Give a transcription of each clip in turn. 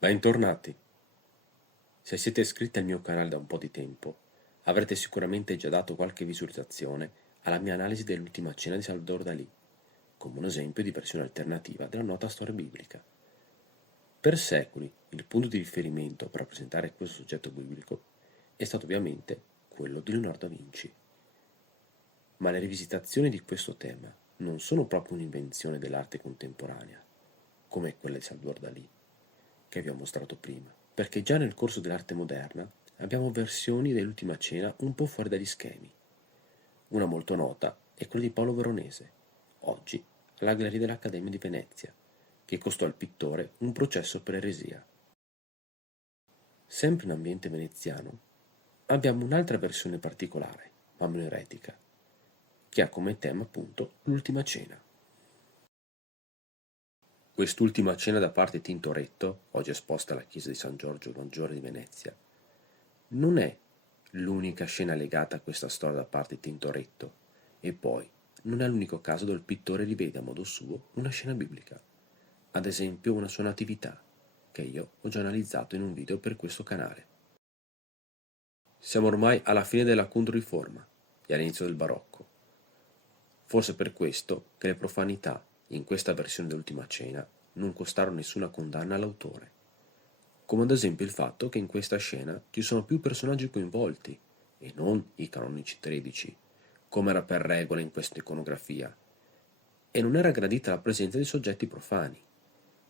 Bentornati! Se siete iscritti al mio canale da un po' di tempo, avrete sicuramente già dato qualche visualizzazione alla mia analisi dell'Ultima Cena di Salvador Dalì, come un esempio di versione alternativa della nota storia biblica. Per secoli il punto di riferimento per rappresentare questo soggetto biblico è stato ovviamente quello di Leonardo da Vinci. Ma le rivisitazioni di questo tema non sono proprio un'invenzione dell'arte contemporanea, come quella di Salvador Dalì, che vi ho mostrato prima, perché già nel corso dell'arte moderna abbiamo versioni dell'Ultima Cena un po' fuori dagli schemi. Una molto nota è quella di Paolo Veronese, oggi alla Galleria dell'Accademia di Venezia, che costò al pittore un processo per eresia. Sempre in ambiente veneziano abbiamo un'altra versione particolare, ma meno eretica, che ha come tema appunto l'Ultima Cena. Quest'Ultima Cena da parte di Tintoretto, oggi esposta alla chiesa di San Giorgio Maggiore di Venezia, non è l'unica scena legata a questa storia da parte di Tintoretto, e poi non è l'unico caso dove il pittore rivede a modo suo una scena biblica, ad esempio una sua natività, che io ho già analizzato in un video per questo canale. Siamo ormai alla fine della Controriforma e all'inizio del Barocco. Forse per questo che le profanità in questa versione dell'Ultima Cena non costarono nessuna condanna all'autore, come ad esempio il fatto che in questa scena ci sono più personaggi coinvolti e non i canonici 13, come era per regola in questa iconografia, e non era gradita la presenza di soggetti profani,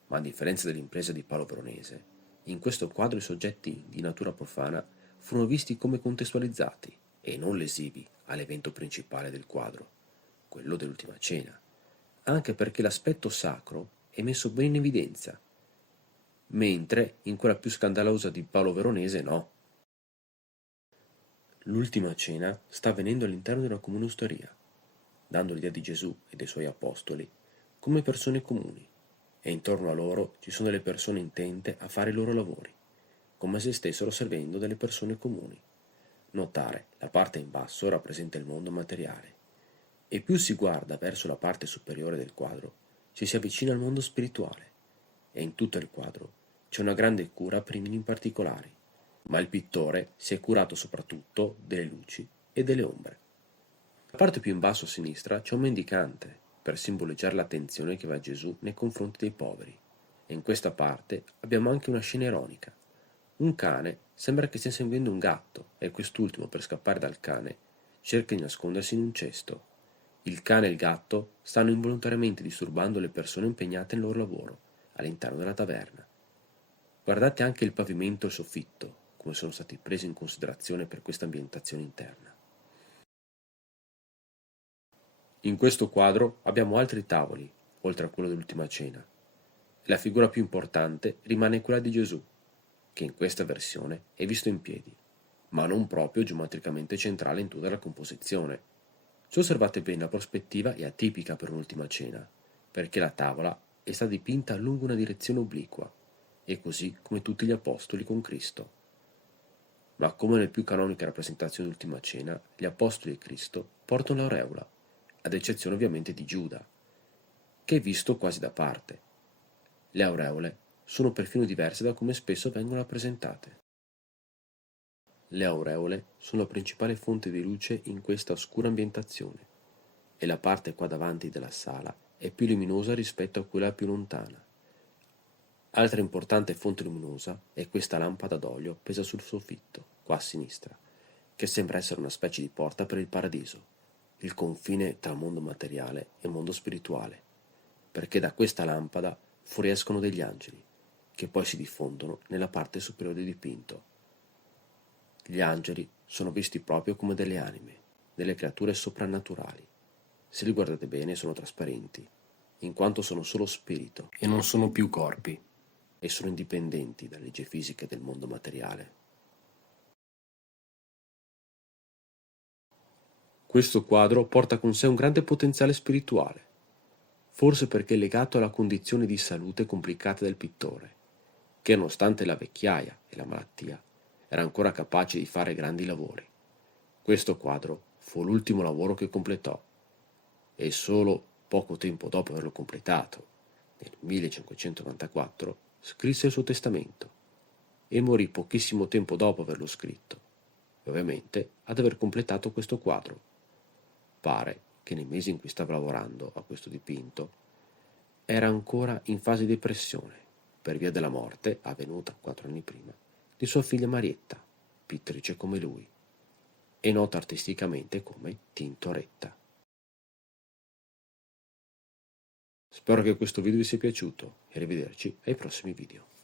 ma a differenza dell'impresa di Paolo Veronese, in questo quadro i soggetti di natura profana furono visti come contestualizzati e non lesivi all'evento principale del quadro, quello dell'Ultima Cena, anche perché l'aspetto sacro è messo ben in evidenza, mentre in quella più scandalosa di Paolo Veronese no. L'Ultima Cena sta avvenendo all'interno di una comune osteria, dando l'idea di Gesù e dei suoi apostoli come persone comuni, e intorno a loro ci sono delle persone intente a fare i loro lavori, come se stessero servendo delle persone comuni. Notare, la parte in basso rappresenta il mondo materiale, e più si guarda verso la parte superiore del quadro, ci si avvicina al mondo spirituale, e in tutto il quadro c'è una grande cura per i minimi particolari, ma il pittore si è curato soprattutto delle luci e delle ombre. La parte più in basso a sinistra c'è un mendicante, per simboleggiare l'attenzione che va a Gesù nei confronti dei poveri, e in questa parte abbiamo anche una scena ironica. Un cane sembra che stia seguendo un gatto e quest'ultimo, per scappare dal cane, cerca di nascondersi in un cesto. Il cane e il gatto stanno involontariamente disturbando le persone impegnate nel loro lavoro all'interno della taverna. Guardate anche il pavimento e il soffitto, come sono stati presi in considerazione per questa ambientazione interna. In questo quadro abbiamo altri tavoli, oltre a quello dell'Ultima Cena. La figura più importante rimane quella di Gesù, che in questa versione è visto in piedi, ma non proprio geometricamente centrale in tutta la composizione. Se osservate bene, la prospettiva è atipica per un'Ultima Cena, perché la tavola è stata dipinta lungo una direzione obliqua, e così come tutti gli apostoli con Cristo. Ma come nelle più canoniche rappresentazioni dell'Ultima Cena, gli apostoli e Cristo portano l'aureola, ad eccezione ovviamente di Giuda, che è visto quasi da parte. Le aureole sono perfino diverse da come spesso vengono rappresentate. Le aureole sono la principale fonte di luce in questa oscura ambientazione, e la parte qua davanti della sala è più luminosa rispetto a quella più lontana. Altra importante fonte luminosa è questa lampada d'olio appesa sul soffitto, qua a sinistra, che sembra essere una specie di porta per il paradiso, il confine tra mondo materiale e mondo spirituale, perché da questa lampada fuoriescono degli angeli, che poi si diffondono nella parte superiore del dipinto. Gli angeli sono visti proprio come delle anime, delle creature soprannaturali. Se li guardate bene sono trasparenti, in quanto sono solo spirito e non sono più corpi, e sono indipendenti dalle leggi fisiche del mondo materiale. Questo quadro porta con sé un grande potenziale spirituale, forse perché è legato alla condizione di salute complicata del pittore, che nonostante la vecchiaia e la malattia era ancora capace di fare grandi lavori. Questo quadro fu l'ultimo lavoro che completò, e solo poco tempo dopo averlo completato, nel 1594, scrisse il suo testamento e morì pochissimo tempo dopo averlo scritto, e ovviamente ad aver completato questo quadro. Pare che nei mesi in cui stava lavorando a questo dipinto era ancora in fase di depressione per via della morte, avvenuta 4 anni prima, di sua figlia Marietta, pittrice come lui, e nota artisticamente come Tintoretta. Spero che questo video vi sia piaciuto e arrivederci ai prossimi video.